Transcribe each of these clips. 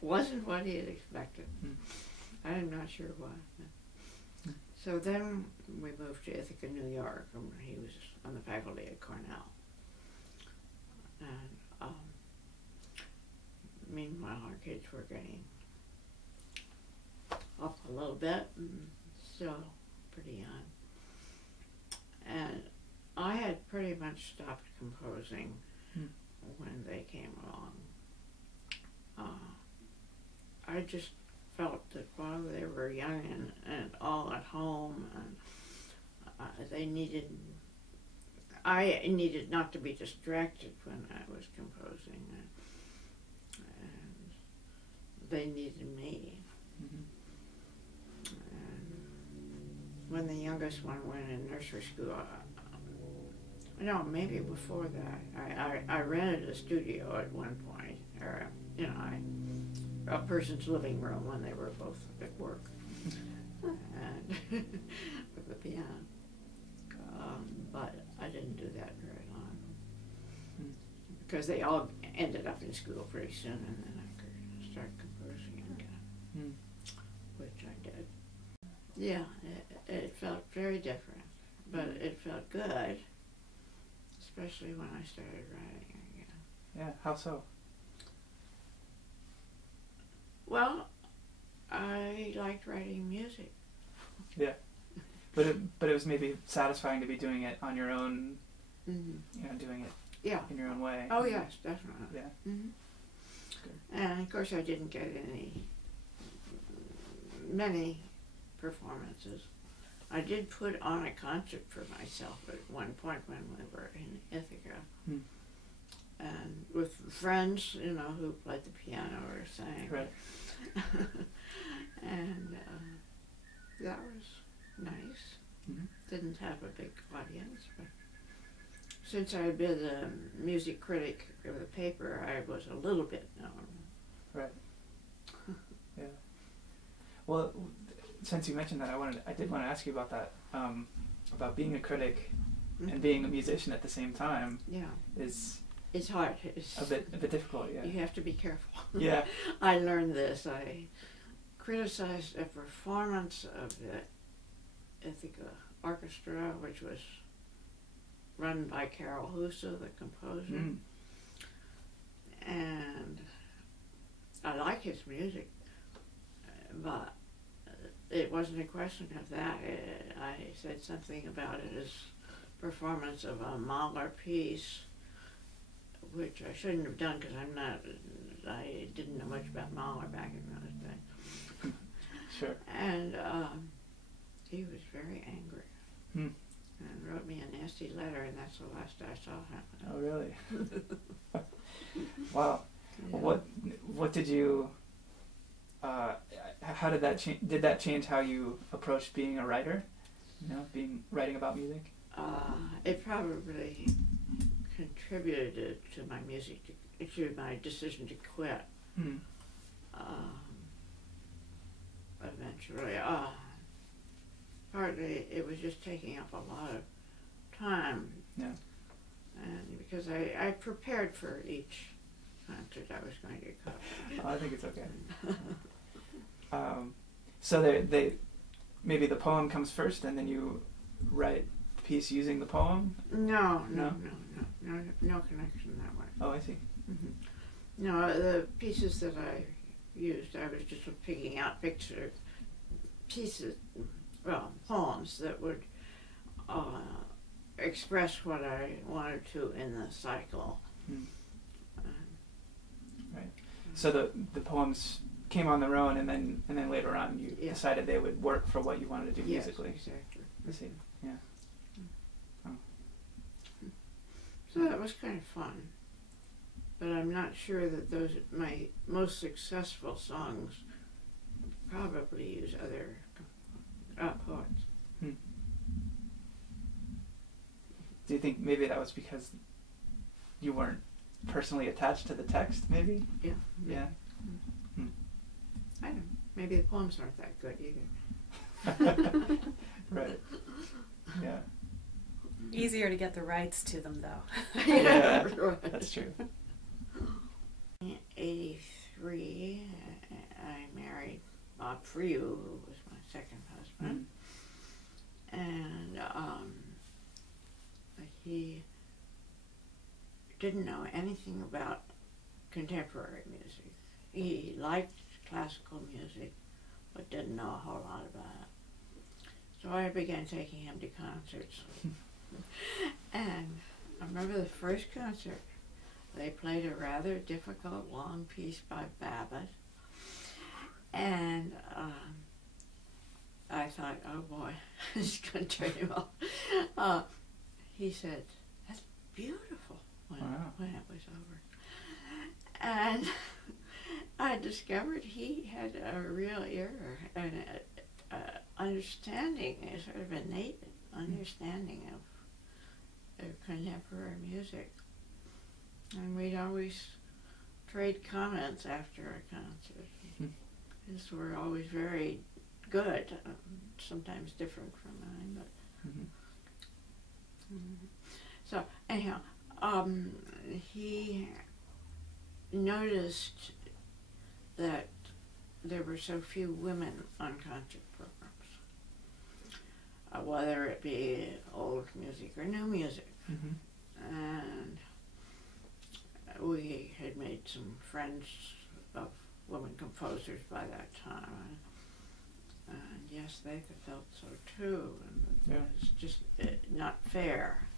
Wasn't what he had expected. I'm not sure why. So then we moved to Ithaca, New York, and he was on the faculty at Cornell. And meanwhile, our kids were getting up a little bit, and still pretty young. And I had pretty much stopped composing when they came along. I just felt that while they were young and all at home, and I needed not to be distracted when I was composing, and they needed me. And when the youngest one went in nursery school, no, maybe before that, I rented a studio at one point, or a person's living room when they were both at work, and with the piano. But I didn't do that very long because they all ended up in school pretty soon, and then I could start composing again, which I did. Yeah, it felt very different, but it felt good, especially when I started writing again. Yeah, how so? Well, I liked writing music. Yeah, but it was maybe satisfying to be doing it on your own. Doing it in your own way. Oh yes, definitely. Yeah. And of course, I didn't get many performances. I did put on a concert for myself at one point when we were in Ithaca, and with friends, who played the piano or sang. Right. And that was nice. Didn't have a big audience, but since I had been the music critic of the paper, I was a little bit known. Right. Yeah. Well, since you mentioned that, I did want to ask you about that, about being a critic and being a musician at the same time. Yeah. It's hard. It's a bit difficult. Yeah. You have to be careful. Yeah. I learned this. I criticized a performance of the Ithaca Orchestra, which was run by Karel Husa, the composer. And I like his music, but it wasn't a question of that. I said something about it as performance of a Mahler piece, which I shouldn't have done because I didn't know much about Mahler back in those days. Sure. And he was very angry and wrote me a nasty letter, and that's the last I saw him. Oh, really? Wow. Yeah. What did you? How did that change? Did that change how you approached being a writer? Writing about music. It probably contributed to my music, to my decision to quit. Eventually, partly it was just taking up a lot of time. Yeah. And because I prepared for each concert I was going to cover. Oh, I think it's okay. So they maybe the poem comes first, and then you write the piece using the poem. No connection that way. Oh, I see. No, the pieces that I used, I was just picking out poems that would express what I wanted to in the cycle. Right. So the poems came on their own, and then later on you decided they would work for what you wanted to do musically. Yes, exactly. I see. Yeah. Oh. So that was kind of fun, but I'm not sure that those my most successful songs probably use other poets. Do you think maybe that was because you weren't personally attached to the text, maybe? Yeah. Yeah. I don't know. Maybe the poems aren't that good either. Right. Yeah. Easier to get the rights to them, though. Yeah, that's true. In 1983, Friou, who was my second husband. And he didn't know anything about contemporary music. He liked classical music, but didn't know a whole lot about it. So I began taking him to concerts. And I remember the first concert, they played a rather difficult long piece by Babbitt. And I thought, oh boy, this is going to turn him off. He said, that's beautiful when it was over. And I discovered he had a real ear and understanding, a sort of innate understanding of contemporary music. And we'd always trade comments after a concert. His were always very good, sometimes different from mine, but so anyhow, he noticed that there were so few women on concert programs, whether it be old music or new music. And we had made some friends of women composers by that time, and yes, they felt so too. And it's just not fair,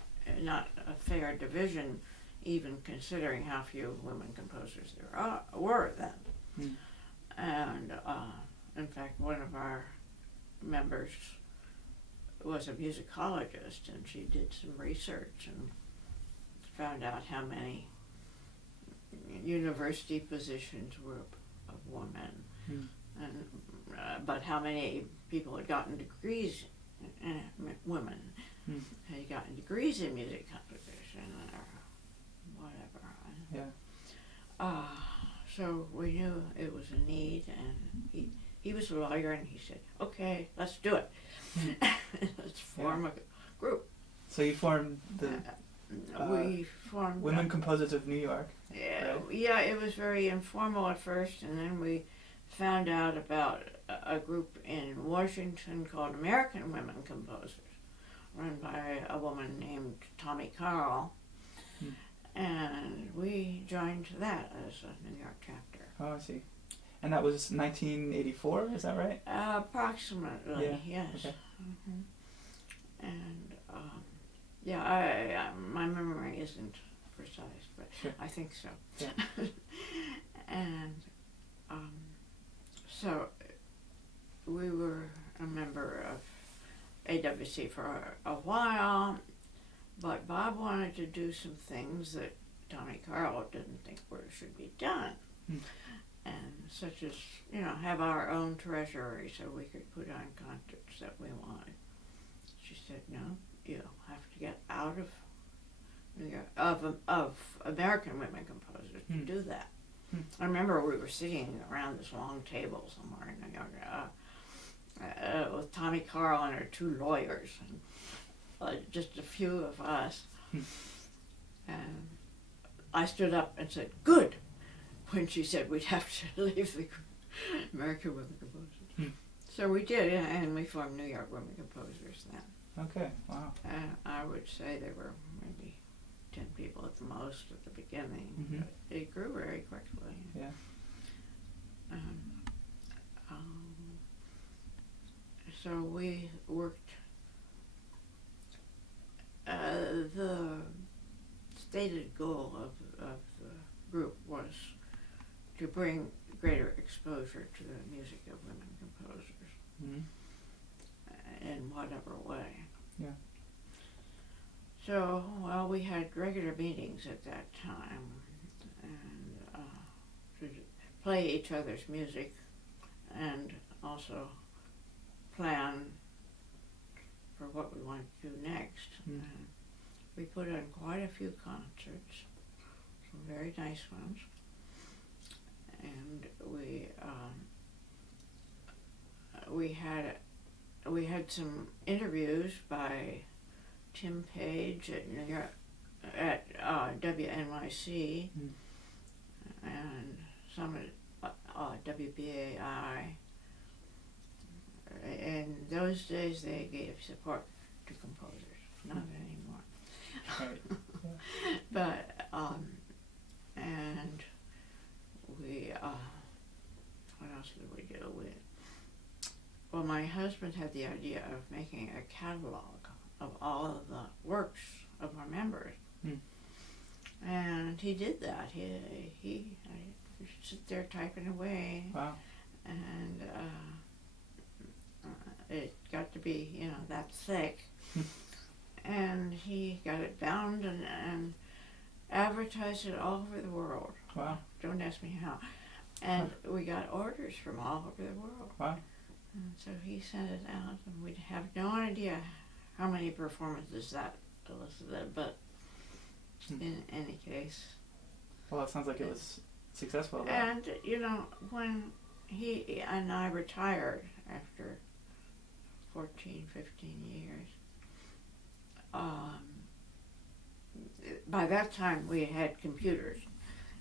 not a fair division, even considering how few women composers there were then. And in fact, one of our members was a musicologist, and she did some research and found out how many university positions were of women, and but how many people had gotten degrees, women had gotten degrees in music composition or whatever. So we knew it was a need, and he was a lawyer, and he said, okay, let's do it. Let's form a group. So you formed the we formed Women Composers of New York. Yeah, it was very informal at first, and then we found out about a group in Washington called American Women Composers, run by a woman named Tommy Karel, and we joined that as a New York chapter. Oh, I see. And that was 1984, is that right? Approximately, yes. Okay. And my memory isn't precise, but sure. I think so. Yeah. And so we were a member of AWC for a while, but Bob wanted to do some things that Tommy Karel didn't think should be done. And such as, have our own treasury so we could put on concerts that we wanted. She said, no, you have to get out of New York, of American women composers to do that. I remember we were sitting around this long table somewhere in New York with Tommy Karel and her two lawyers, and just a few of us. And I stood up and said, good, when she said we'd have to leave the American Women Composers. So we did, and we formed New York Women Composers then. Okay, wow. And I would say there were maybe 10 people at the most at the beginning. But it grew very quickly. Yeah. So we worked, the stated goal of the group was to bring greater exposure to the music of women composers in whatever way. Yeah. So, well, we had regular meetings at that time, and to play each other's music, and also plan for what we wanted to do next. We put on quite a few concerts, some very nice ones, and we had some interviews by Tim Page at New York, at WNYC, and some at WBAI, those days they gave support to composers, not anymore. Right. Yeah. But and we what else did we do? Well, my husband had the idea of making a catalog of all of the works of our members, and he did that. He sit there typing away. Wow. And it got to be, that thick. And he got it bound and advertised it all over the world. Wow. Don't ask me how. And we got orders from all over the world. Wow. And so he sent it out, and we'd have no idea how many performances that elicited, but in any case. Well, it sounds like it was successful. Though. And, when he and I retired after 14, 15 years, by that time we had computers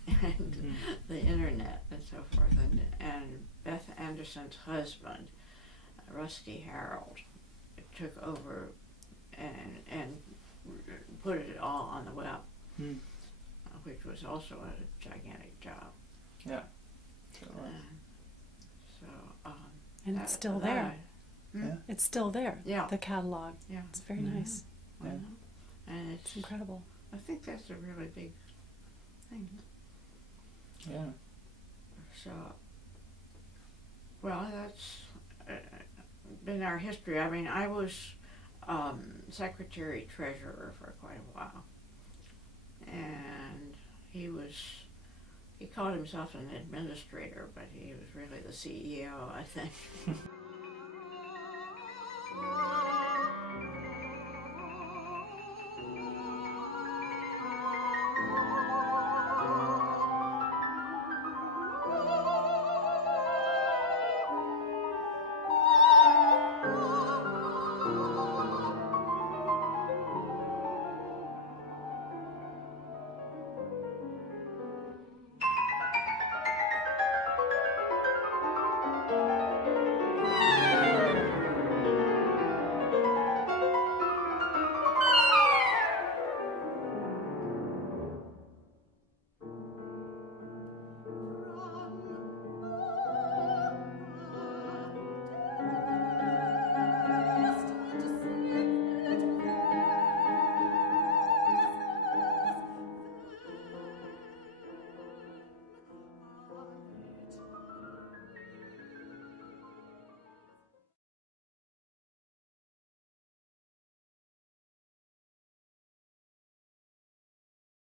and the internet and so forth, and Beth Anderson's husband, Rusty Harold, took over and put it all on the web, which was also a gigantic job. Yeah. And it's still there. Yeah. It's still there. Yeah. The catalog. Yeah. It's very nice. Yeah. And It's incredible. I think that's a really big thing. Yeah. So, well, that's been our history. I mean, I was secretary treasurer for quite a while, and he called himself an administrator, but he was really the CEO, I think.